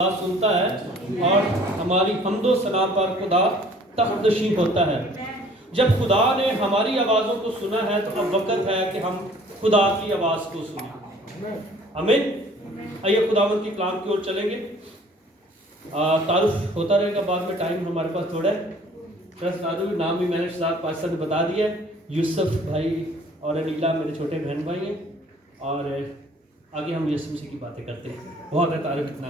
خدا سنتا ہے اور ہماری حمد و ثنا پر خدا تخت نشین ہوتا ہے۔ جب خدا نے ہماری آوازوں کو سنا ہے تو اب وقت ہے کہ ہم خدا کی آواز کو سنیں۔ آمین۔ آئیے خداوند کی کلام کی اور چلیں گے۔ تعارف ہوتا رہے گا، بعد میں ٹائم ہمارے پاس تھوڑا ہے۔ نام بھی میں نے شہزاد پاکستان نے بتا دیا ہے۔ یوسف بھائی اور انیلا میرے چھوٹے بہن بھائی ہیں، اور آگے ہم یسوع مسیح کی باتیں کرتے ہیں۔ بہت ہے تعریف اتنا۔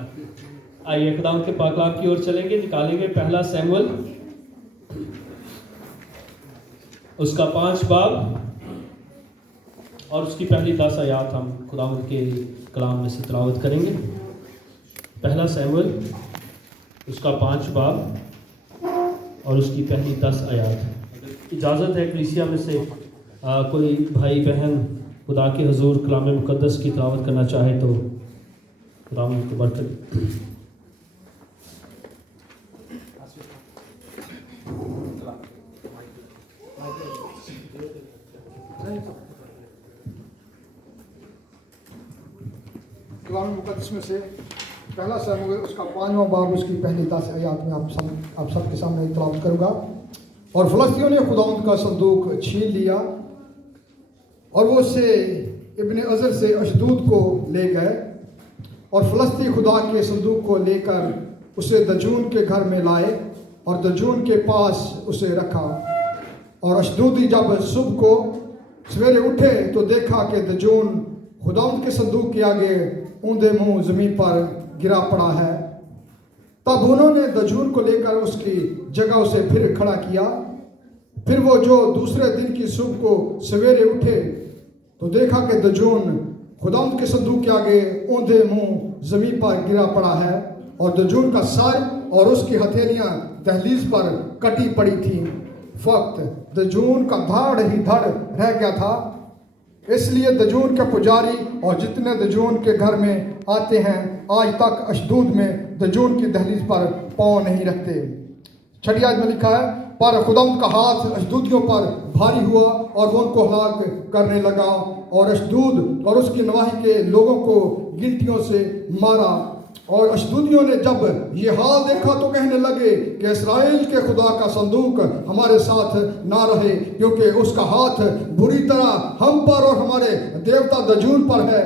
آئیے خداوند کے پاک کلام کی اور چلیں گے، نکالیں گے پہلا سیموئیل اس کا 5 باب اور اس کی پہلی 10 آیات ہم خداوند کے کلام میں سے تلاوت کریں گے۔ پہلا سیموئیل اس کا 5 باب اور اس کی پہلی 10 آیات۔ اجازت ہے کلیسیا میں سے کوئی بھائی بہن خدا کے حضور کلام مقدس کی تلاوت کرنا چاہے تو خداوند کو برکت۔ کلام مقدس میں سے پہلا سیموئیل اس کا 5واں باب اس کی پہلی 10 آیات میں آپ سب کے سامنے تلاوت کروں گا۔ اور فلسطینیوں نے خداوند کا صندوق چھین لیا اور وہ اسے ابن عزر سے اشدود کو لے گئے، اور فلسطی خدا کے صندوق کو لے کر اسے دجون کے گھر میں لائے اور دجون کے پاس اسے رکھا۔ اور اشدودی جب صبح کو سویرے اٹھے تو دیکھا کہ دجون خداوند کے صندوق کے آگے اوندے منہ زمین پر گرا پڑا ہے۔ تب انہوں نے دجون کو لے کر اس کی جگہ اسے پھر کھڑا کیا۔ پھر وہ جو دوسرے دن کی صبح کو سویرے اٹھے تو دیکھا کہ دجون خداوند کے صندوق کے آگے اوندے منہ زمین پر گرا پڑا ہے، اور دجون کا سر اور اس کی ہتھیلیاں دہلیز پر کٹی پڑی تھیں۔ فقط دجون کا دھڑ ہی دھڑ رہ گیا تھا۔ اس لیے دجون کے پجاری اور جتنے دجون کے گھر میں آتے ہیں آج تک اشدود میں دجون کی دہلیز پر پاؤں نہیں رکھتے۔ چھٹی آیت میں لکھا ہے، پر خداوند کا ہاتھ اشدودیوں پر بھاری ہوا اور وہ ان کو ہلاک کرنے لگا، اور اشدود اور اس کی نواحی کے لوگوں کو گنٹیوں سے مارا۔ اور اشدودیوں نے جب یہ حال دیکھا تو کہنے لگے کہ اسرائیل کے خدا کا صندوق ہمارے ساتھ نہ رہے، کیونکہ اس کا ہاتھ بری طرح ہم پر اور ہمارے دیوتا دجون پر ہے۔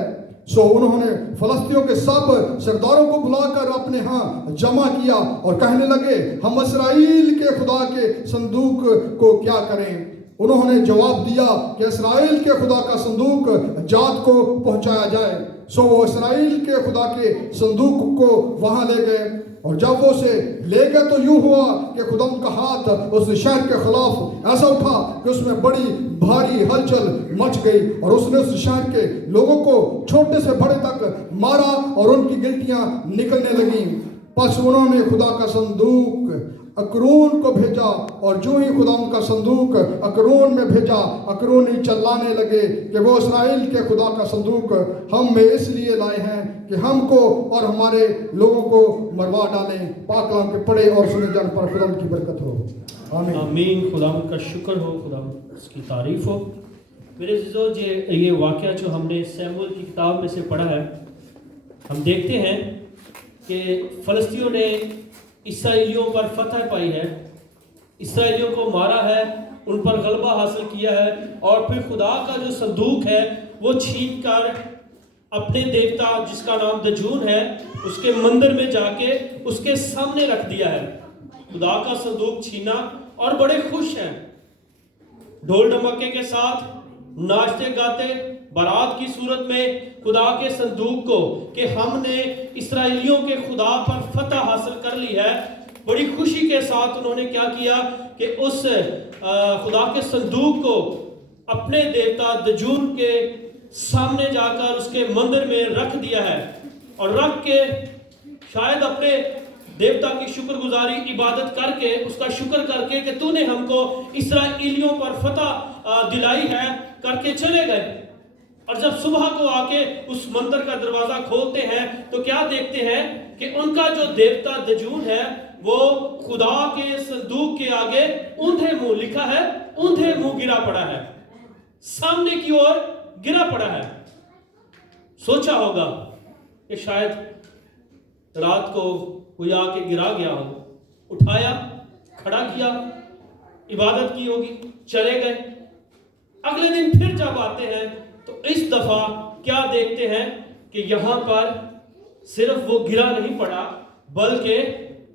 سو انہوں نے فلسطینیوں کے سب سرداروں کو بلا کر اپنے ہاں جمع کیا اور کہنے لگے، ہم اسرائیل کے خدا کے صندوق کو کیا کریں؟ انہوں نے جواب دیا کہ اسرائیل کے خدا کا صندوق جات کو پہنچایا جائے۔ سو وہ اسرائیل کے خدا کے صندوق کو وہاں لے گئے، اور جب وہ اسے لے گئے تو یوں ہوا کہ خداوند کا ہاتھ اس شہر کے خلاف ایسا اٹھا کہ اس میں بڑی بھاری ہلچل مچ گئی، اور اس نے اس شہر کے لوگوں کو چھوٹے سے بڑے تک مارا اور ان کی گنٹیاں نکلنے لگیں۔ پس انہوں نے خدا کا صندوق اکرون کو بھیجا، اور جو ہی خداوند کا صندوق اکرون میں بھیجا، اکرونی چلانے لگے کہ وہ اسرائیل کے خدا کا صندوق ہم میں اس لیے لائے ہیں کہ ہم کو اور ہمارے لوگوں کو مروا ڈالیں۔ پاک کلام کے پڑھے اور سنے جان پر خداوند کی برکت ہو۔ آمین۔ آمین۔ خداوند کا شکر ہو، خداوند اس کی تعریف ہو۔ میرے عزیزو، یہ واقعہ جو ہم نے سیموئیل کی کتاب میں سے پڑھا ہے، ہم دیکھتے ہیں کہ فلسطینیوں نے اسرائیلیوں پر فتح پائی ہے، اسرائیلیوں کو مارا ہے، ان پر غلبہ حاصل کیا ہے، اور پھر خدا کا جو صندوق ہے وہ چھین کر اپنے دیوتا جس کا نام دجون ہے اس کے مندر میں جا کے اس کے سامنے رکھ دیا ہے۔ خدا کا صندوق چھینا اور بڑے خوش ہیں، ڈھول ڈمکے کے ساتھ ناچتے گاتے بارات کی صورت میں خدا کے صندوق کو کہ ہم نے اسرائیلیوں کے خدا پر فتح حاصل کر لی ہے، بڑی خوشی کے ساتھ انہوں نے کیا کیا کہ اس خدا کے صندوق کو اپنے دیوتا دجون کے سامنے جا کر اس کے مندر میں رکھ دیا ہے، اور رکھ کے شاید اپنے دیوتا کی شکر گزاری عبادت کر کے اس کا شکر کر کے کہ تو نے ہم کو اسرائیلیوں پر فتح دلائی ہے کر کے چلے گئے۔ اور جب صبح کو آ کے اس مندر کا دروازہ کھولتے ہیں تو کیا دیکھتے ہیں کہ ان کا جو دیوتا دجون ہے وہ خدا کے صندوق کے آگے اوندھے منہ، لکھا ہے اوندھے منہ گرا پڑا ہے، سامنے کی اور گرا پڑا ہے۔ سوچا ہوگا کہ شاید रात को कोई आके गिरा गया हो, उठाया, खड़ा किया, इबादत की होगी, चले गए। अगले दिन फिर जब आते हैं तो इस दफा क्या देखते हैं कि यहां पर सिर्फ वो गिरा नहीं पड़ा, बल्कि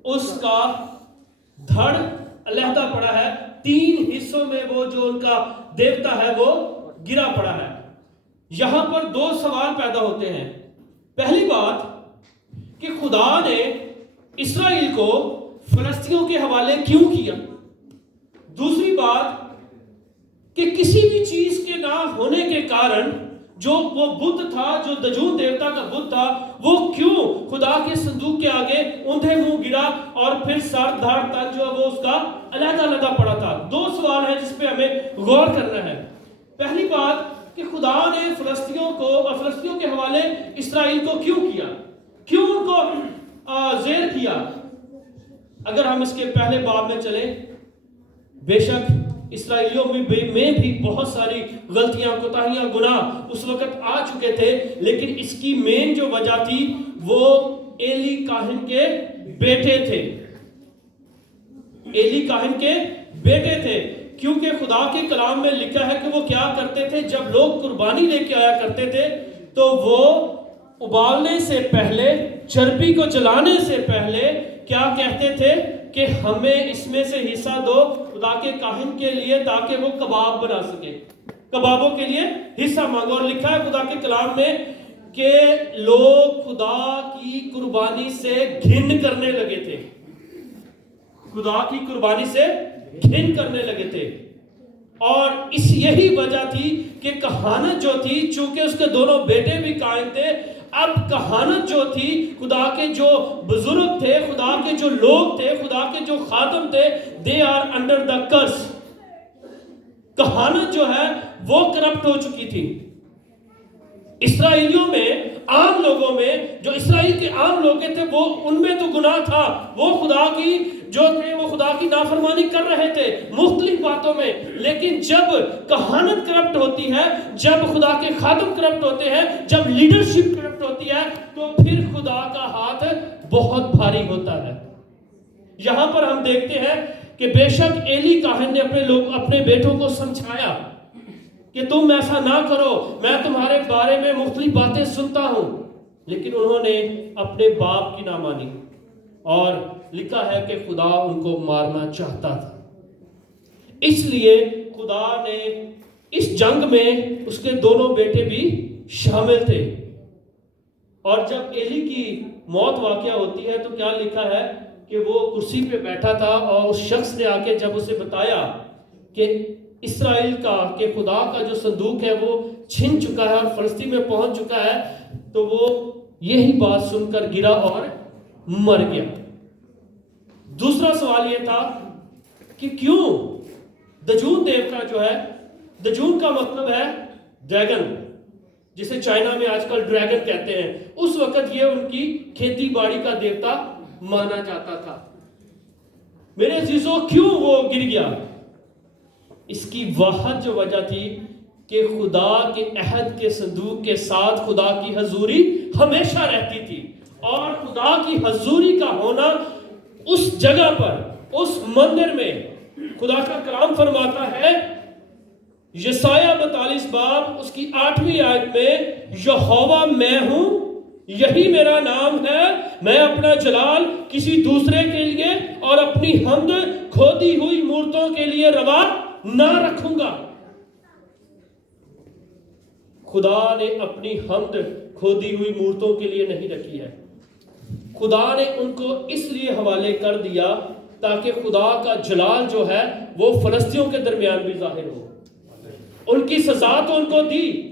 उसका धड़ अलहदा पड़ा है। 3 हिस्सों में वो जो उनका देवता है वो गिरा पड़ा है। यहां पर 2 सवाल पैदा होते हैं। पहली बात कि खुदा ने इस्राएल को फलस्तियों के हवाले क्यों किया। दूसरी बात कि किसी भी चीज के ना होने के कारण जो वो बुत था, जो दजून देवता का बुत था, वो क्यों खुदा के संदूक के आगे ऊंधे मुंह गिरा और फिर सर धड़ तन जो है वो उसका अलग अलग पड़ा था। 2 सवाल है जिस पे हमें गौर करना है। पहली बात कि खुदा ने फलस्तियों को और फलस्तियों के हवाले इस्राएल को क्यों किया, क्यों उनको जेर किया। अगर हम इसके पहले बाब में चले, बेशक इस्राएलियों में भी बहुत सारी गलतियां, कोताहियां, गुनाह उस वक्त आ चुके थे, लेकिन इसकी मेन जो वजह थी वो एली काहिन के बेटे थे। एली काहिन के बेटे थे, क्योंकि खुदा के कलाम में लिखा है कि वो क्या करते थे, जब लोग कुर्बानी लेके आया करते थे तो वो उबालने से पहले, चर्बी को जलाने से पहले क्या कहते थे कि हमें इसमें से हिस्सा दो खुदा के काहिन के लिए, ताकि वो कबाब बना सके, कबाबों के लिए हिस्सा मांगो। और लिखा है खुदा के कलाम में कि लोग खुदा की कुर्बानी से घिन करने लगे थे, खुदा की कुर्बानी से घिन करने लगे थे। और इस यही वजह थी कि कहानत जो थी, चूंकि उसके दोनों बेटे भी कायम थे, अब कहानत जो थी, खुदा के जो बुजुर्ग थे, खुदा के जो लोग थे, खुदा के जो खादम थे, they are under the curse. कहानत जो है वो करप्ट हो चुकी थी। इस्राएलियों में, आम लोगों में, जो इसराइल के आम लोग थे, वो उनमें तो गुनाह था, वो खुदा की जो थे वो खुदा की नाफरमानी कर रहे थे मुख्तलिफ बातों में। लेकिन जब कहानत करप्ट होती है, जब खुदा के खादम करप्ट होते हैं, जब लीडरशिप करप्ट होती है, तो फिर खुदा का हाथ बहुत भारी होता है। यहां पर हम देखते हैं कि बेशक एली काहिन ने अपने बेटों को समझाया कि तुम ऐसा ना करो, मैं तुम्हारे बारे में मुख्तलिफ बातें सुनता हूं, लेकिन उन्होंने अपने बाप की ना मानी। और लिखा है कि खुदा उनको मारना चाहता था, इसलिए खुदा ने इस जंग में उसके दोनों बेटे भी शामिल थे। और जब एली की मौत वाक़या होती है तो क्या लिखा है कि वो कुर्सी पे बैठा था और उस शख्स ने आके जब उसे बताया कि इस्राएल का, के खुदा का जो संदूक है वो छिन चुका है और फलस्तीन में पहुंच चुका है, तो वो यही बात सुनकर गिरा और मर गया। दूसरा सवाल यह था कि क्यों दजून देवता जो है, दजून का मतलब है ड्रैगन, जिसे चाइना में आजकल ड्रैगन कहते हैं, उस वक्त ये उनकी खेती बाड़ी का देवता माना जाता था। मेरे अजीजों, क्यों वो गिर गया? इसकी वाहद जो वजह थी कि खुदा के अहद के संदूक के साथ खुदा की हजूरी हमेशा रहती थी, और खुदा की हजूरी का होना उस जगह पर, उस मंदिर में, खुदा का कलाम फरमाता है यशायाह 42 बाब उसकी 8वीं आयत में, यहोवा मैं हूं, यही मेरा नाम है, मैं अपना जलाल किसी दूसरे के लिए और अपनी हम्द खोदी हुई मूर्तों के लिए रवा ना रखूंगा। खुदा ने अपनी हम्द खोदी हुई मूर्तों के लिए नहीं रखी है। खुदा ने उनको इसलिए हवाले कर दिया ताकि खुदा का जलाल जो है वो फलस्तियों के दरमियान भी जाहिर हो। उनकी सजा तो उनको दी,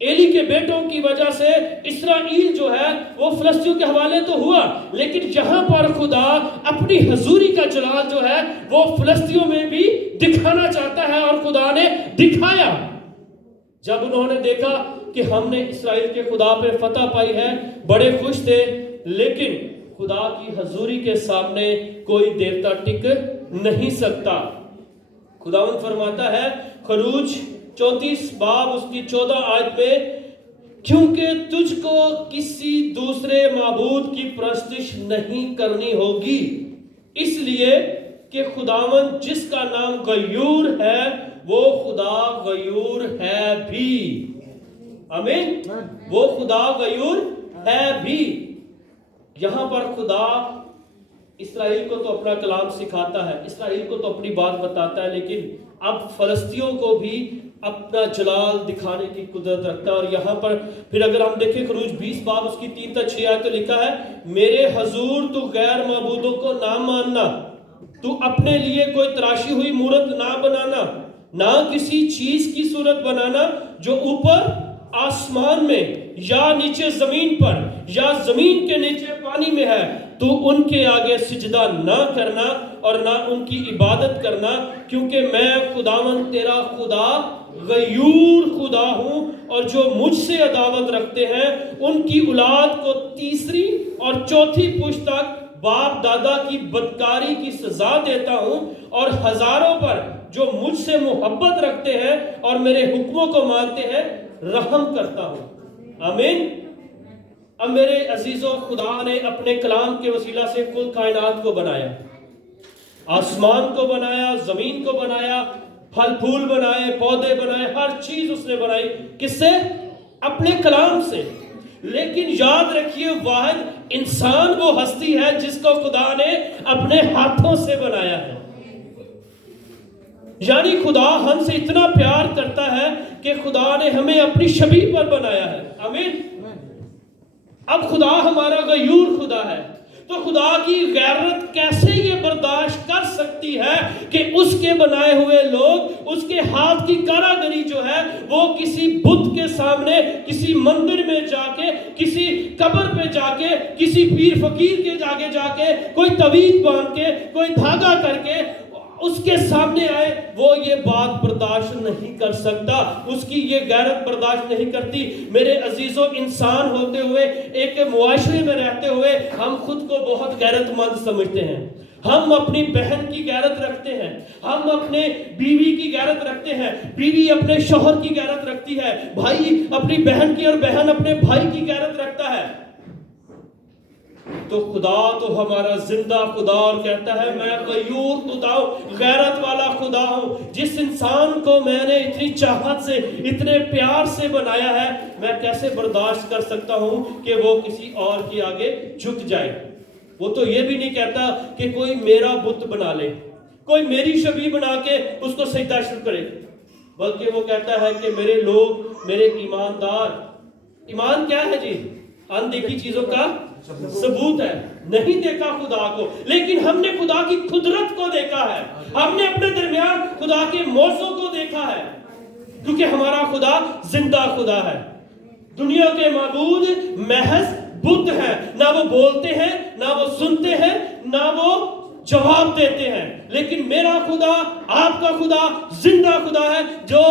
एली के बेटों की वजह से इस्राएल जो है वो फलस्तियों के हवाले तो हुआ, लेकिन यहां पर खुदा अपनी हजूरी का जलाल जो है वो फलस्तियों में भी दिखाना चाहता है, और खुदा ने दिखाया। जब उन्होंने देखा कि हमने इस्राएल के खुदा पे फतह पाई है, बड़े खुश थे, लेकिन खुदा की हजूरी के सामने कोई देवता टिक नहीं सकता। खुदावंद फरमाता है खरूज 34 बाब उसकी 14 आयत में क्योंकि तुझको किसी दूसरे माबूद की परस्तिश नहीं करनी होगी, इसलिए कि खुदावन जिसका नाम गयूर है वो खुदा गयूर है भी। आमीन। वो खुदा गयूर है भी। यहां पर खुदा इस्राएल को तो अपना कलाम सिखाता है, इस्राएल को तो अपनी बात बताता है, लेकिन अब फलस्तियों को भी अपना जलाल दिखाने की कुदरत रखता है। और यहाँ पर फिर अगर हम देखें खरूज 20 बाब उसकी 3-6 आयत तो लिखा है, मेरे हजूर तू गैर माबूदों को ना मानना, तू अपने लिए कोई तराशी हुई मूरत ना बनाना, ना किसी चीज की सूरत बनाना जो ऊपर आसमान में या नीचे जमीन पर या जमीन के नीचे पानी में है, तू उनके आगे सिजदा ना करना और ना उनकी इबादत करना, क्योंकि मैं खुदावन तेरा खुदा गयूर खुदा हूं, और जो मुझसे अदावत रखते हैं उनकी औलाद को 3री और 4थी पुश्त तक बाप दादा की बदकारी की सजा देता हूं, और हजारों पर जो मुझसे मोहब्बत रखते हैं और मेरे हुक्मों को मानते हैं रहम करता हूं। आमीन। अब मेरे अजीजों, खुदा ने अपने कलाम के वसीला से कुल कायनात को बनाया, आसमान को बनाया, जमीन को बनाया, फल फूल बनाए, पौधे बनाए, हर चीज उसने बनाई। किससे? अपने कलाम से। लेकिन याद रखिए, वाहिद इंसान वो हस्ती है जिसको खुदा ने अपने हाथों से बनाया है। यानी खुदा हमसे इतना प्यार करता है कि खुदा ने हमें अपनी शबीह पर बनाया है। आमीन। अब खुदा हमारा गयूर खुदा है, तो खुदा की गैरत कैसे ये बर्दाश्त कर सकती है कि उसके बनाए हुए लोग, उसके हाथ की कारागरी जो है वो किसी बुत के सामने, किसी मंदिर में जाके, किसी कब्र पे जाके, किसी पीर फकीर के जाके जाके कोई तवीज बांध के, कोई धागा करके उसके सामने आए, वो ये बात बर्दाश्त नहीं कर सकता, उसकी ये गैरत बर्दाश्त नहीं करती। मेरे अजीजों, इंसान होते हुए, एक मुआशरे में रहते हुए हम खुद को बहुत गैरतमंद समझते हैं। हम अपनी बहन की गैरत रखते हैं, हम अपने बीवी की गैरत रखते हैं, बीवी अपने शौहर की गैरत रखती है, भाई अपनी बहन की और बहन अपने भाई की गैरत रखता है। तो खुदा तो हमारा जिंदा खुदा और कहता है, मैं गयूर खुदा हूं, गैरत वाला खुदा हूं। जिस इंसान को मैंने इतनी चाहत से, इतने प्यार से बनाया है, मैं कैसे बर्दाश्त कर सकता हूं कि वो किसी और के आगे झुक जाए। वो तो ये भी नहीं कहता कि कोई मेरा बुत बना ले, कोई मेरी छवि बना के उसको सजदा शुरू करे, बल्कि वो कहता है कि मेरे लोग, मेरे ईमानदार। ईमान क्या है जी? अनदेखी चीजों का सबूत है। नहीं देखा खुदा को, लेकिन हमने खुदा की कुदरत को देखा है, हमने अपने दरमियान खुदा के मौजों को देखा है, क्योंकि हमारा खुदा जिंदा खुदा है। दुनिया के माबूद महज बुत हैं, ना वो बोलते हैं, ना वो सुनते हैं, ना वो जवाब देते हैं। लेकिन मेरा खुदा, आपका खुदा जिंदा खुदा है, जो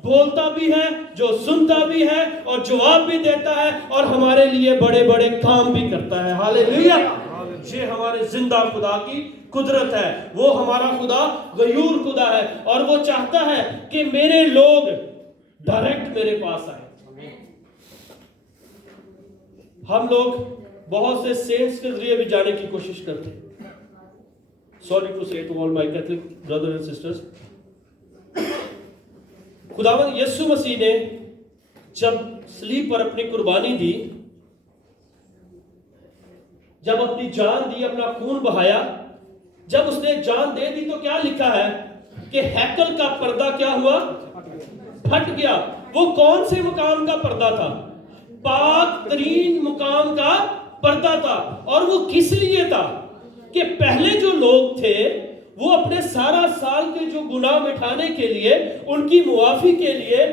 बोलता भी है, जो सुनता भी है और जवाब भी देता है, और हमारे लिए बड़े बड़े काम भी करता है। हालेलुया। ये हमारे जिंदा खुदा की कुदरत है। वो हमारा खुदा गयूर खुदा है, और वो चाहता है कि मेरे लोग डायरेक्ट मेरे पास आए। हम लोग बहुत से सेंट्स के जरिए भी जाने की कोशिश करते हैं। Sorry to say to all my Catholic brothers and sisters, खुदावंद यीशु मसीह ने जब सलीब पर अपनी कुर्बानी दी, जब अपनी जान दी, अपना खून बहाया, जब उसने जान दे दी, तो क्या लिखा है कि हैकल का पर्दा क्या हुआ? फट गया। वो कौन से मुकाम का पर्दा था? पाक तरीन मुकाम का पर्दा था। और वो किस लिए था? कि पहले जो लोग थे वो अपने सारा साल के जो गुनाह मिटाने के लिए, उनकी मुआफी के लिए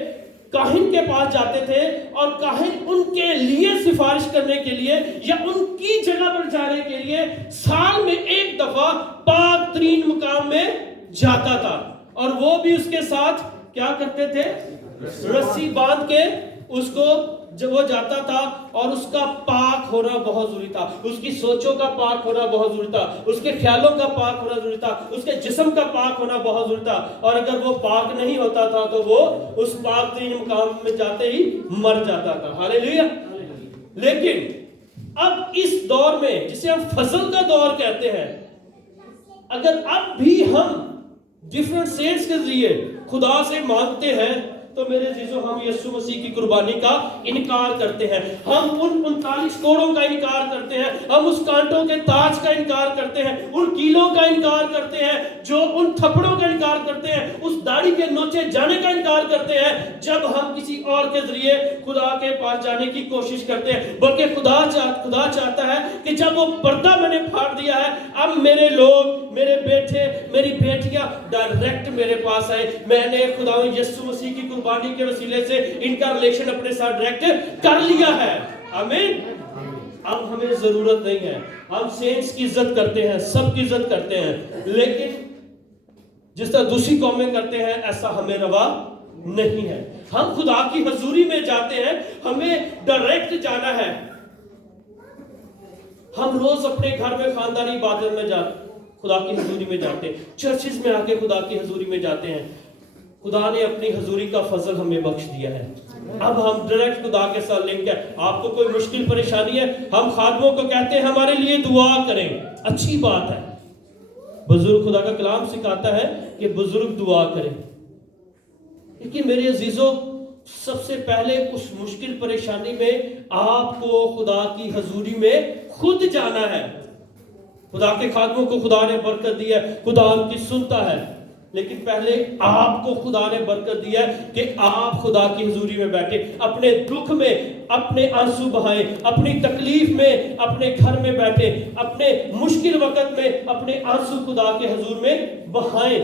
काहिन के पास जाते थे, और काहिन उनके लिए सिफारिश करने के लिए या उनकी जगह पर जाने के लिए साल में एक दफा पाक तरीन मुकाम में जाता था। और वो भी उसके साथ क्या करते थे? रस्सी बांध के उसको जब वो जाता था और उसका पाक होना बहुत जरूरी था, उसकी सोचों का पाक होना बहुत जरूरी था, उसके ख्यालों का पाक होना जरूरी था, उसके जिस्म का पाक होना बहुत जरूरी था। और अगर वो पाक नहीं होता था तो वो उस पाक तरीन मुकाम में जाते ही मर जाता था। हालेलुया। लेकिन अब इस दौर में जिसे हम फजल का दौर कहते हैं, अगर अब भी हम डिफरेंट सेंट्स के जरिए खुदा से मांगते हैं तो मेरे अजीजों हम यीशु मसीह की कुर्बानी का इनकार करते हैं, हम उन 39 कोड़ों का इनकार करते हैं, हम उस कांटों के ताज का इनकार करते हैं, उन कीलों का इनकार करते हैं, जो उन थप्पड़ों का इनकार करते हैं, उस दाढ़ी के नोचे जाने का इनकार करते हैं जब हम किसी और के जरिए खुदा के पास जाने की कोशिश करते हैं। बल्कि खुदा चाहता है कि जब वो पर्दा मैंने फाड़ दिया है, अब मेरे लोग, मेरे बेटे, मेरी बेटियां डायरेक्ट मेरे पास आए। मैंने खुदा यीशु मसीह की कुर्बानी के वसीले से इनका रिलेशन अपने साथ डायरेक्ट कर लिया है। आमीन। अब हमें जरूरत नहीं है, हम सेंट्स की इज्जत करते हैं, सबकी इज्जत करते हैं, लेकिन जिस तरह दूसरी कौमें करते हैं ऐसा हमें रवा नहीं है। हम खुदा की हजूरी में जाते हैं, हमें डायरेक्ट जाना है। हम रोज अपने घर में खानदानी इबादत में जाते, खुदा की हजूरी में जाते हैं, चर्चिस में आके खुदा की हजूरी में जाते हैं। खुदा ने अपनी हजूरी का फजल हमें बख्श दिया है। अब हम डायरेक्ट खुदा के साथ लिंक है। आपको कोई मुश्किल परेशानी है, हम खादमों को कहते हैं हमारे लिए दुआ करें, अच्छी बात है। बुजुर्ग, खुदा का कलाम सिखाता है कि बुजुर्ग दुआ करें। लेकिन मेरे अजीजों, सबसे पहले उस मुश्किल परेशानी में आपको खुदा की हजूरी में खुद जाना है। खुदा के खादमों को खुदा ने बरकत दी है, खुदा उनकी सुनता है, लेकिन पहले आपको खुदा ने बरकत दी है कि आप खुदा की हजूरी में बैठे, अपने दुख में अपने आंसू बहाएं, अपनी तकलीफ में अपने घर में बैठे, अपने मुश्किल वक्त में अपने आंसू खुदा के हजूर में बहाएं,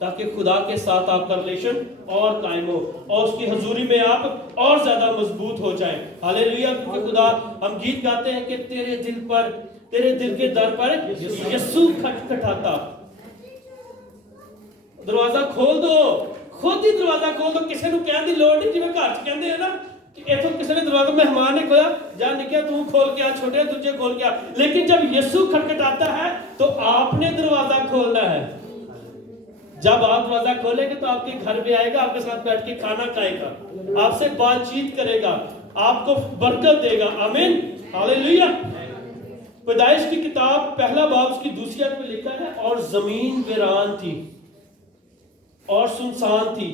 ताकि खुदा के साथ आपका रिलेशन और कायम हो और उसकी हजूरी में आप और ज्यादा मजबूत हो जाएं। हालेलुया। क्योंकि खुदा, हम गीत गाते हैं कि तेरे दिल के दर पर यीशु खटखटाता। दरवाजा खोल दो, खुद ही दरवाजा खोल दो, किसी को कहने की लोड़ नहीं। जिवें घर च कहते हैं ना कि इथों किसी ने दरवाजा, मेहमान ने खोला, जा निकल तू खोल के आ, छोटे दूजे खोल के आ। लेकिन जब यीशु खटखटाता है तो आपने दरवाजा खोलना है। जब आप दरवाजा खोलेंगे तो आपके घर भी आएगा, आपके साथ बैठ के खाना खाएगा, आपसे बातचीत करेगा, आपको बरकत देगा। आमीन। हालेलुया। पैदाइश की किताब पहला बाब उसकी दूसरी आयत में लिखा है, और जमीन वीरान थी और सुनसान थी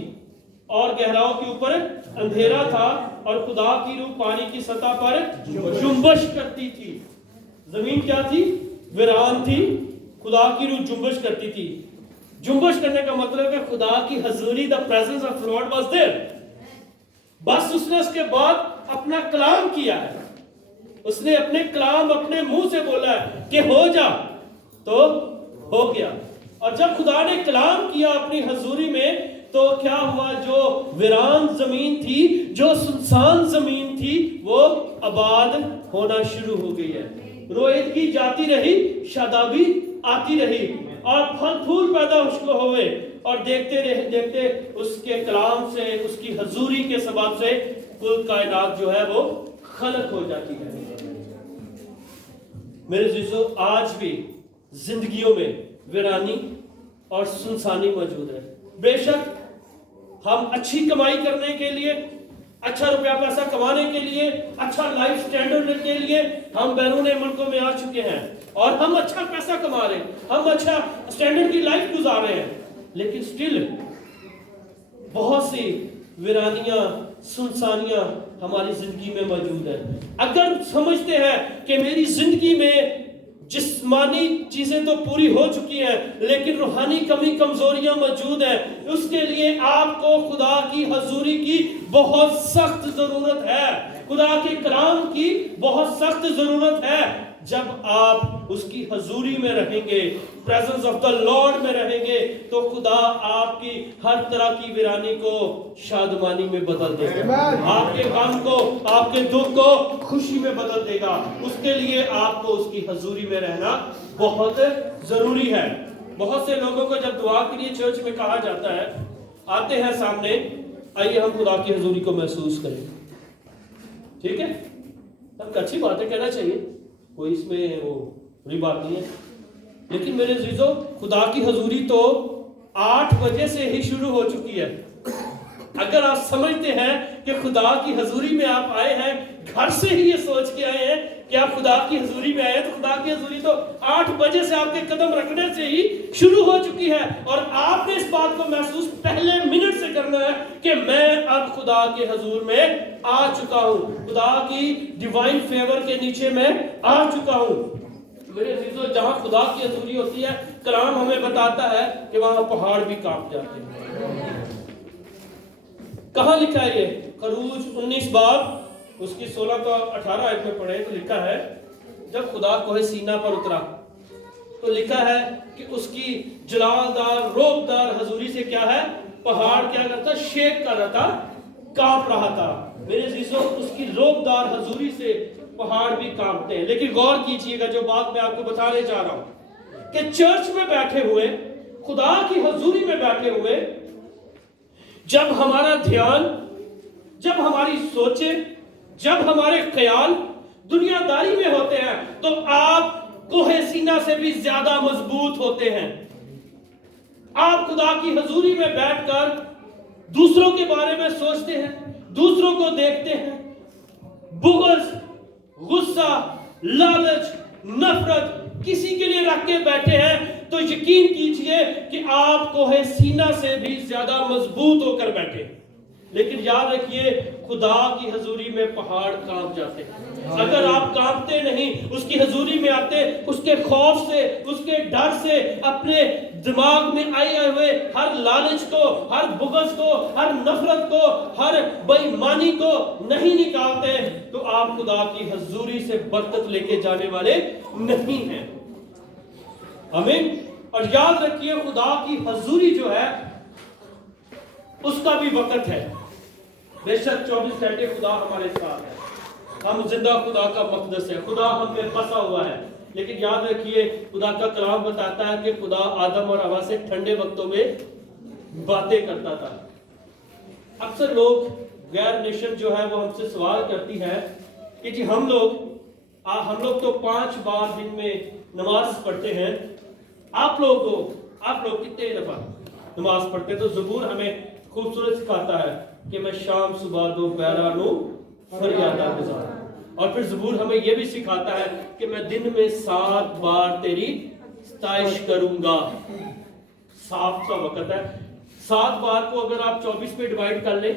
और गहराओं के ऊपर अंधेरा था और खुदा की रूह पानी की सतह पर जुम्बश करती थी। जमीन क्या थी? वीरान थी। खुदा की रूह जुम्बश करती थी। जुम्बश करने का मतलब है खुदा की हजूरी, the presence of lord was there. बस उसने उसके बाद अपना कलाम किया है, उसने अपने कलाम अपने मुंह से बोला है कि हो जा, तो हो गया। और जब खुदा ने कलाम किया अपनी हजूरी में तो क्या हुआ? जो वीरान जमीन थी, जो सुनसान जमीन थी, वो आबाद होना शुरू हो गई है। रोएदगी जाती रही, शादाबी आती रही और फल फूल पैदा उसको हुए। और देखते उसके कलाम से, उसकी हजूरी के सबब से कुल कायनात जो है वो खलक हो जाती है। मेरे जीजो, आज भी जिंदगियों में वीरानी और सुनसानी मौजूद है। बेशक हम अच्छी कमाई करने के लिए, अच्छा रुपया पैसा कमाने के लिए, अच्छा लाइफ स्टैंडर्ड के लिए हम बैरूने मुल्कों में आ चुके हैं और हम अच्छा पैसा कमा रहे हैं, हम अच्छा स्टैंडर्ड की लाइफ गुजार रहे हैं, लेकिन स्टिल बहुत सी वीरानियां, सुनसानियां हमारी जिंदगी में मौजूद है। अगर समझते हैं कि मेरी जिंदगी में जिस्मानी चीजें तो पूरी हो चुकी हैं लेकिन रूहानी कमी कमजोरियां मौजूद हैं, उसके लिए आपको खुदा की हजूरी की बहुत सख्त जरूरत है, खुदा के कलाम की बहुत सख्त जरूरत है। जब आप उसकी हजूरी में रहेंगे, प्रेजेंस ऑफ द लॉर्ड में रहेंगे, तो खुदा आपकी हर तरह की वीरानी को शादमानी में बदल देगा, आपके गम को, आपके दुख को खुशी में बदल देगा। उसके लिए आपको उसकी हजूरी में रहना बहुत जरूरी है। बहुत से लोगों को जब दुआ के लिए चर्च में कहा जाता है, आते हैं सामने, आइए हम खुदा की हजूरी को महसूस करें। ठीक है, तब अच्छी बात है, कहना चाहिए, कोई इसमें वो बुरी बात नहीं है। लेकिन मेरे अजीजों, खुदा की हजूरी तो 8 बजे से ही शुरू हो चुकी है। अगर आप समझते हैं कि खुदा की हजूरी में आप आए हैं, घर से ही ये सोच के आए हैं कि आप खुदा की हजूरी में आए हैं, तो खुदा की हजूरी तो 8 बजे से आपके कदम रखने से ही शुरू हो चुकी है। और आपने इस बात को महसूस पहले मिनट से करना है कि मैं अब खुदा के हजूर में आ चुका हूं, खुदा की डिवाइन फेवर के नीचे मैं आ चुका हूं। मेरे अजीजों, जहां खुदा की हजूरी होती है, कलाम हमें बताता है कि वहां पहाड़ भी कांप जाते हैं। कहां लिखा है ये? खरूज 19 बाब उसकी 16 तो 18 आयत में पढ़े तो लिखा है, जब खुदा कोहे सीना पर उतरा तो लिखा है कि उसकी जलालदार रोबदार हजूरी से क्या है, पहाड़ क्या करता, शेक कर रहा था, कांप रहा था। मेरे अजीजों, उसकी रोबदार हजूरी से पहाड़ भी कांपते हैं। लेकिन गौर कीजिएगा, जो बात मैं आपको बताने जा रहा हूं कि चर्च में बैठे हुए, खुदा की हजूरी में बैठे हुए, जब हमारा ध्यान, जब हमारी सोचें, जब हमारे ख्याल दुनियादारी में होते हैं, तो आप कोहे सीना से भी ज्यादा मजबूत होते हैं। आप खुदा की हजूरी में बैठकर दूसरों के बारे में सोचते हैं, दूसरों को देखते हैं, बुग़्ज़, गुस्सा, लालच, नफरत किसी के लिए रख के बैठे हैं, तो यकीन कीजिए कि आप कोहे सीना से भी ज्यादा मजबूत होकर बैठे। लेकिन याद रखिए, खुदा की हजूरी में पहाड़ कांप जाते हैं। अगर आप कांपते नहीं, उसकी हजूरी में आते, उसके खौफ से, उसके डर से, अपने दिमाग में आए हुए हर लालच को, हर बुग़्ज़ को, हर नफरत को, हर बेईमानी को नहीं निकालते, तो आप खुदा की हजूरी से बरकत लेके जाने वाले नहीं हैं। आमीन। और याद रखिए, खुदा की हजूरी जो है उसका भी वक्त है। बेशक 24 घंटे खुदा हमारे साथ है, हम जिंदा खुदा का मक़दस है, खुदा हम में बसा हुआ है। लेकिन याद रखिए, खुदा का कलाम बताता है कि खुदा आदम और हवा से ठंडे वक्तों में बातें करता था। अक्सर लोग, गैर नेशन जो है, वो हमसे सवाल करती है कि जी हम लोग तो 5 बार दिन में नमाज पढ़ते हैं, आप लोग कितने दफा नमाज पढ़ते? तो ज़बूर हमें खूबसूरत सिखाता है कि मैं शाम सुबह दोपहर नु फरियादा गुजार। और फिर ज़बूर हमें यह भी सिखाता है कि मैं दिन में 7 बार तेरी सताइश करूंगा। 7 का वक्त है, 7 बार को अगर आप 24 में डिवाइड कर ले,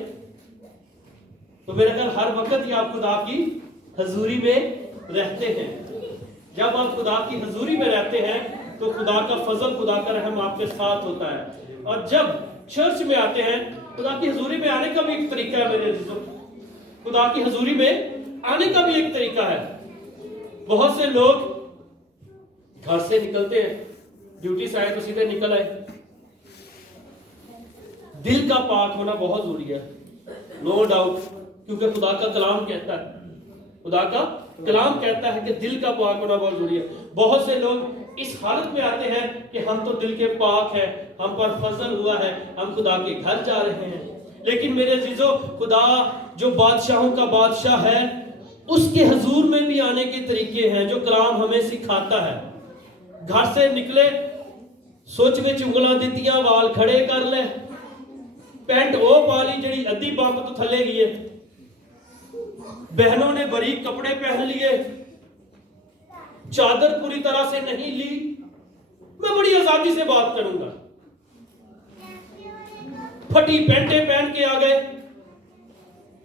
तो मेरे ख्याल हर वक्त ही आप खुदा की हजूरी में रहते हैं। जब आप खुदा की हजूरी में रहते हैं, तो खुदा का फजल, खुदा का रहम आपके साथ होता है। और जब चर्च में आते हैं, खुदा की हजूरी में आने का भी एक तरीका है मेरे अजीजों, खुदा की हजूरी में आने का भी एक तरीका है। बहुत से लोग घर से निकलते हैं, ड्यूटी से आए तो सीधे निकल आए। दिल का पाक होना बहुत जरूरी है, नो डाउट, क्योंकि खुदा का कलाम कहता है, खुदा का कलाम कहता है कि दिल का पाक होना बहुत जरूरी है। बहुत से लोग इस हालत में आते हैं कि हम तो दिल के पाक हैं, हम पर फजल हुआ है, हम खुदा के घर जा रहे हैं। लेकिन मेरे अजीजों, खुदा जो बादशाहों का बादशाह है, उसके हजूर में भी आने के तरीके हैं जो कलाम हमें सिखाता है। घर से निकले, सोच में उंगलां दित्तियां, वाल खड़े कर ले, पैंट वो पा ली जी अद्धी पंप तो थले गई है, बहनों ने बारीक कपड़े पहन लिए, चादर पूरी तरह से नहीं ली। मैं बड़ी आजादी से बात करूंगा, फटी पैंटें पहन के आ गए।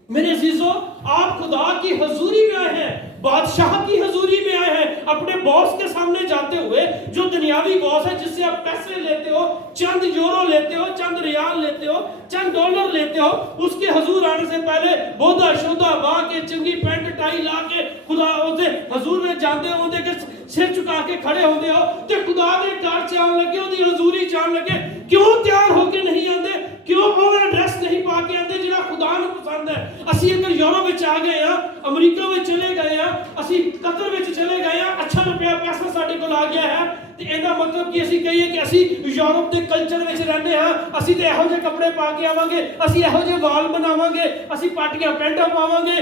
मेरे अजीजों, आप खुदा की हजूरी में आए हैं, बादशाह की हजूरी में आए हैं, अपने बॉस के सामने जाते हुए, जो दुनियावी बॉस है, जिससे आप पैसे लेते हो, चंद यूरो लेते हो, चंद रियाल लेते हो, चंद डॉलर लेते हो, उसके हजूर आने से पहले बोधा शोधा बा के चंगी पैंट टाई ला के खुदा उसे हजूर में जाते हो, के सिर झुका के खड़े होते हो, ते खुदा दे घर च आन लगे, ओदी हजूरी च आन लगे। क्यों तैयार होके नहीं आते? क्यों ओवर ड्रेस नहीं पा के आते जिहड़ा खुदा नूं पसंद है? असी अगर यूरोप विच आ गए हैं, अमरीका में चले गए हैं, असी कतर में चले गए हैं, अच्छा रुपया पैसा साडे कोल आ गया है, ते इहदा मतलब कि असी कहिए कि असी यूरोप के कल्चर में रहने हैं, असी तो इहो ਜਿਹੇ कपड़े पा के आवांगे, असी इहो ਜਿਹੇ वाल बनावांगे, असी पाटियां पैंटा पावांगे।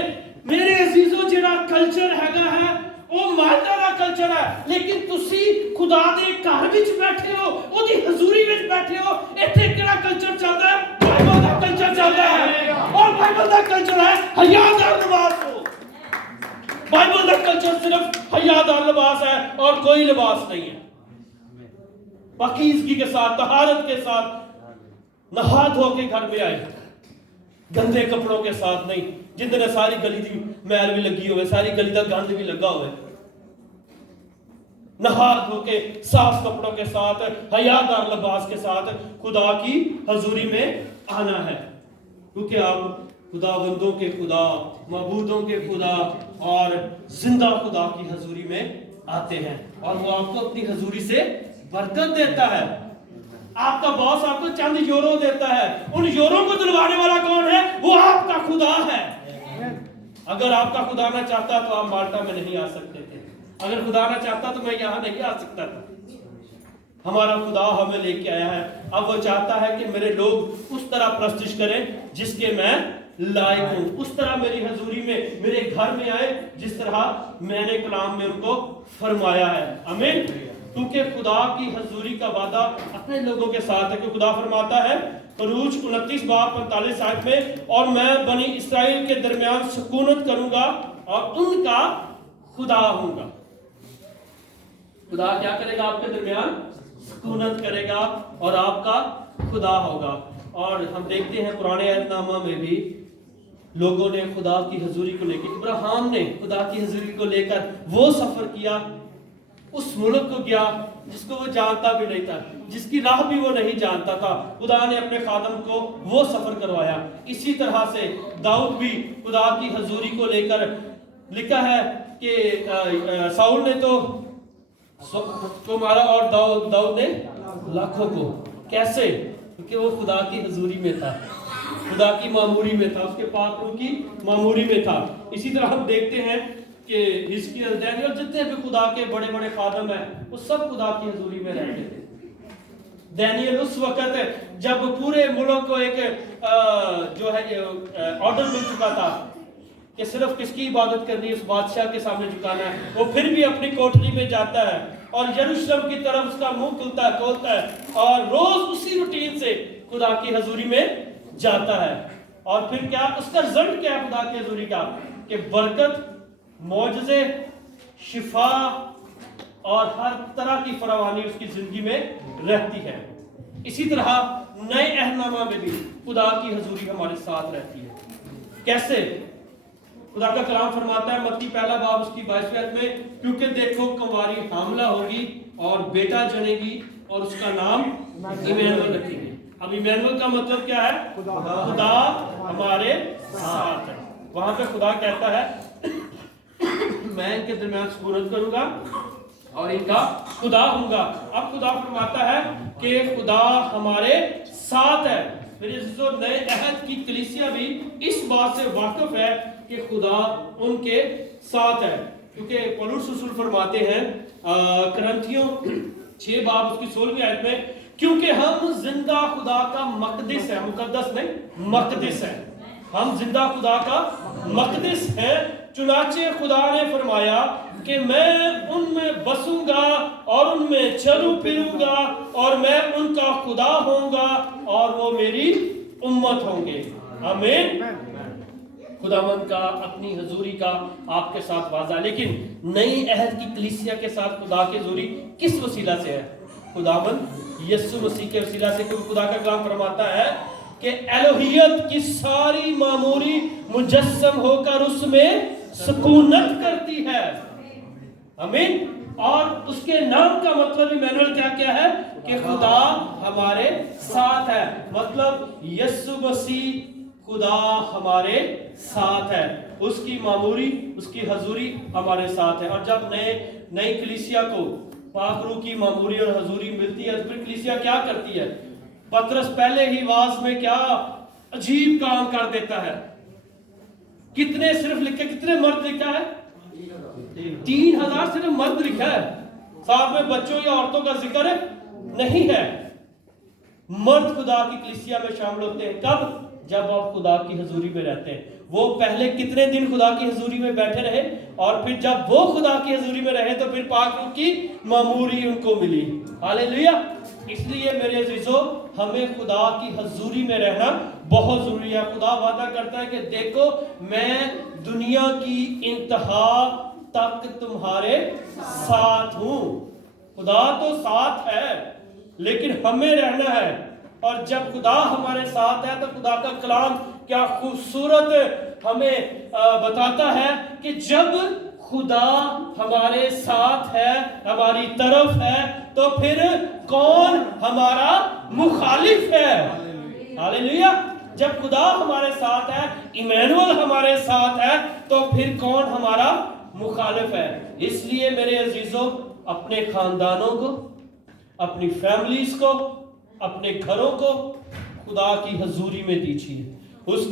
میرے عزیزو جڑا کلچر ਹੈਗਾ ਹੈ ਉਹ ਮਾਦਾ ਦਾ ਕਲਚਰ ਹੈ, ਲੇਕਿਨ ਤੁਸੀਂ ਖੁਦਾ ਦੇ ਘਰ ਵਿੱਚ ਬੈਠੇ ਹੋ, ਉਹਦੀ ਹਜ਼ੂਰੀ ਵਿੱਚ ਬੈਠੇ ਹੋ। ਇੱਥੇ ਕਿਹੜਾ ਕਲਚਰ ਚੱਲਦਾ ਹੈ? ਬਾਈਬਲ ਦਾ ਕਲਚਰ ਚੱਲਦਾ ਹੈ, ਔਰ ਬਾਈਬਲ ਦਾ ਕਲਚਰ ਹੈ ਹਯਾਦਾਰ ਲਿਬਾਸ ਹੋ। बाइबल का कल्चर सिर्फ हयादार लिबास है और कोई लिबास नहीं है। पाकीज़गी के साथ, तहारत के साथ, नहा धो के घर में आए, गंदे कपड़ों के साथ नहीं, जिंदे सारी गली की मैल भी लगी हुए, सारी गली का गंद भी लगा हुआ। नहा धो के साफ कपड़ों के साथ, हयादार लिबास के साथ खुदा की हजूरी में आना है, क्योंकि आप खुदाबंदों के खुदा, मबूदों के खुदा और जिंदा खुदा की हजूरी में आते हैं, और वो आपको अपनी हजूरी से बरकत देता है। आपका बॉस आपको चंद यूरो देता है, उन यूरो को दिलवाने वाला कौन है? वो आपका खुदा है। अगर आपका खुदा ना चाहता तो आप माल्टा में नहीं आ सकते थे, अगर खुदा ना चाहता तो मैं यहाँ नहीं आ सकता था। हमारा खुदा हमें लेके आया है। अब वो चाहता है कि मेरे लोग उस तरह प्रस्तिश करें जिसके मैं लायक हूं, उस तरह मेरी हजूरी में, मेरे घर में आए जिस तरह मैंने कलाम में उनको फरमाया है। आमीन। क्योंकि खुदा की हजूरी का वादा अपने लोगों के साथ है, कि खुदा फरमाता है खरूज 29 बाब 45 आयत में, और मैं बनी इस्राएल के दरमियान सुकूनत करूंगा और उनका खुदा हूंगा। खुदा क्या करेगा? आपके दरमियान सुकूनत करेगा और आपका खुदा होगा। और हम देखते हैं पुराने अहदनामा में भी लोगों ने खुदा की हजूरी को लेकर, इब्राहिम ने खुदा की हजूरी को लेकर वो सफर किया, उस मुल्क को गया जिसको वो जानता भी नहीं था, जिसकी राह भी वो नहीं जानता था। खुदा ने अपने खादम को वो सफर करवाया। इसी तरह से दाऊद भी खुदा की हजूरी को लेकर, लिखा है कि साउल ने तो मारा और दाऊद ने लाखों को। कैसे? क्योंकि वो खुदा की हजूरी में था, खुदा की मामूरी में था, उसके पाक रूह की मामूरी में था। इसी तरह हम देखते हैं कि हिजकिय्याह, दानियल, जितने भी खुदा के बड़े बड़े खादम हैं, वो सब खुदा की हजूरी में रहते थे। दानियल उस वक्त जब पूरे मुल्क को एक जो है ऑर्डर मिल चुका था कि सिर्फ किसकी इबादत करनी है, उस बादशाह के सामने झुकाना है, वो फिर भी अपनी कोठरी में जाता है और यरूशलेम की तरफ उसका मुंह खोलता है और रोज उसी रूटीन से खुदा की हजूरी में जाता है। और फिर क्या उसका रिजल्ट क्या है खुदा की हजूरी का? कि बरकत, मौजज़े, शिफा और हर तरह की फरावानी उसकी जिंदगी में रहती है। इसी तरह नए अहदनामा में भी खुदा की हजूरी हमारे साथ रहती है। कैसे? खुदा का कलाम फरमाता है मत्ती 1 बाब उसकी 22 आयत में, क्योंकि देखो कुंवारी हामला होगी और बेटा जनेगी और उसका नाम इमैनुअल रखेंगे। अब इमैनुअल का मतलब क्या है? खुदा हमारे साथ है। वहां पे खुदा कहता है मैं इनके दरमियान सुकूनत करूंगा और इनका खुदा हूंगा। अब खुदा फरमाता है कि खुदा हमारे साथ है। मेरे अज़ीज़ों, नए अहद की कलीसिया भी इस बात से वाकिफ है कि खुदा उनके साथ है, क्योंकि पौलुस रसूल फरमाते हैं करंथियों 6 बाब उसकी 16वीं आयत में, क्योंकि हम जिंदा खुदा का मकदस है, मुकद्दस नहीं, मकदस है, हम जिंदा खुदा का मकदस है। चुनाचे खुदा ने फरमाया कि मैं उनमें बसूंगा और उनमें चलूं फिरूंगा और मैं उनका खुदा होऊंगा और वो मेरी उम्मत होंगे। आमीन। खुदावंद का अपनी हजूरी का आपके साथ वादा। लेकिन नई अहद की कलीसिया के साथ खुदा की हजूरी किस वसीला से है? खुदावंद यीशु मसीह के वसीला से। क्योंकि खुदा का कलाम फरमाता है कि एलोहियत की सारी मामूरी मुजस्सम होकर उसमें सुकूनत करती है। आमीन। और उसके नाम का मतलब इमैनुअल क्या क्या है? कि खुदा हमारे साथ है। मतलब यीशु मसीह खुदा हमारे साथ है, उसकी मामूरी, उसकी हजूरी हमारे साथ है। और जब नई कलीसिया को पाक रूह की मामूरी और हजूरी मिलती है तो फिर कलीसिया क्या करती है? पतरस पहले ही वाज में क्या अजीब काम कर देता है। कितने सिर्फ लिखे, कितने मर्द लिखा है? 3000 सिर्फ मर्द लिखा है, साथ में बच्चों या औरतों का जिक्र नहीं है। मर्द खुदा की कलीसिया में शामिल होते हैं कब? जब आप खुदा की हजूरी में रहते हैं। وہ پہلے کتنے دن خدا کی حضوری میں بیٹھے رہے اور پھر جب وہ خدا کی حضوری میں رہے تو پھر پاک روح کی معموری ان کو ملی. ہاللیلویہ. اس لیے میرے عزیزو ہمیں خدا کی حضوری میں رہنا بہت ضروری ہے. خدا وعدہ کرتا ہے کہ دیکھو میں دنیا کی انتہا تک تمہارے ساتھ ہوں. خدا تو ساتھ ہے لیکن ہمیں رہنا ہے. اور جب خدا ہمارے ساتھ ہے تو خدا کا کلام کیا خوبصورت ہمیں بتاتا ہے کہ جب خدا ہمارے ساتھ ہے, ہماری طرف ہے, تو پھر کون ہمارا مخالف ہے؟ ہاللیلویہ. جب خدا ہمارے ساتھ ہے, ایمانوئل ہمارے ساتھ ہے, تو پھر کون ہمارا مخالف ہے؟ اس لیے میرے عزیزو اپنے خاندانوں کو, اپنی فیملیز کو, اپنے گھروں کو خدا کی حضوری میں دیجیے. اس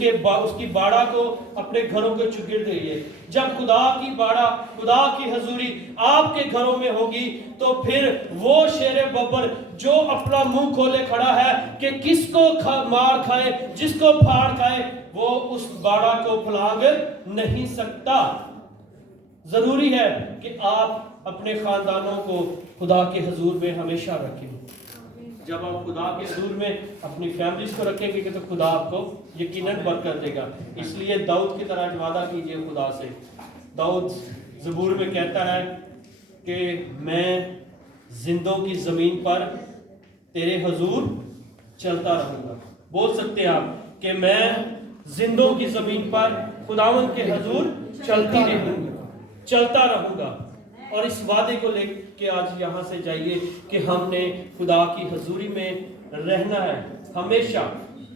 کی باڑا کو اپنے گھروں کے چگڑ دئیے. جب خدا کی باڑا, خدا کی حضوری آپ کے گھروں میں ہوگی تو پھر وہ شیر ببر جو اپنا منہ کھولے کھڑا ہے کہ کس کو مار کھائے, جس کو پھاڑ کھائے, وہ اس باڑا کو پھلانگ نہیں سکتا. ضروری ہے کہ آپ اپنے خاندانوں کو خدا کے حضور میں ہمیشہ رکھیں. جب آپ خدا کے حضور میں اپنی فیملیز کو رکھیں گے تو خدا آپ کو یقیناً برکت دے گا. اس لیے داؤد کی طرح وعدہ کیجئے خدا سے. داؤد زبور میں کہتا ہے کہ میں زندوں کی زمین پر تیرے حضور چلتا رہوں گا. بول سکتے ہیں آپ کہ میں زندوں کی زمین پر خداوند کے حضور چلتا رہوں گا. اور اس وعدے کو لے کے آج یہاں سے جائیے کہ ہم نے خدا کی حضوری میں رہنا ہے. ہمیشہ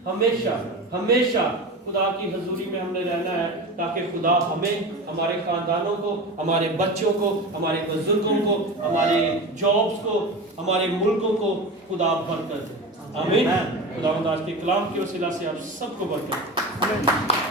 ہمیشہ ہمیشہ خدا کی حضوری میں ہم نے رہنا ہے تاکہ خدا ہمیں, ہمارے خاندانوں کو, ہمارے بچوں کو, ہمارے بزرگوں کو, ہمارے جابز کو, ہمارے ملکوں کو خدا برکت دے. آمین. خداوند آج کے کلام کی وسیلہ سے آپ سب کو برکت.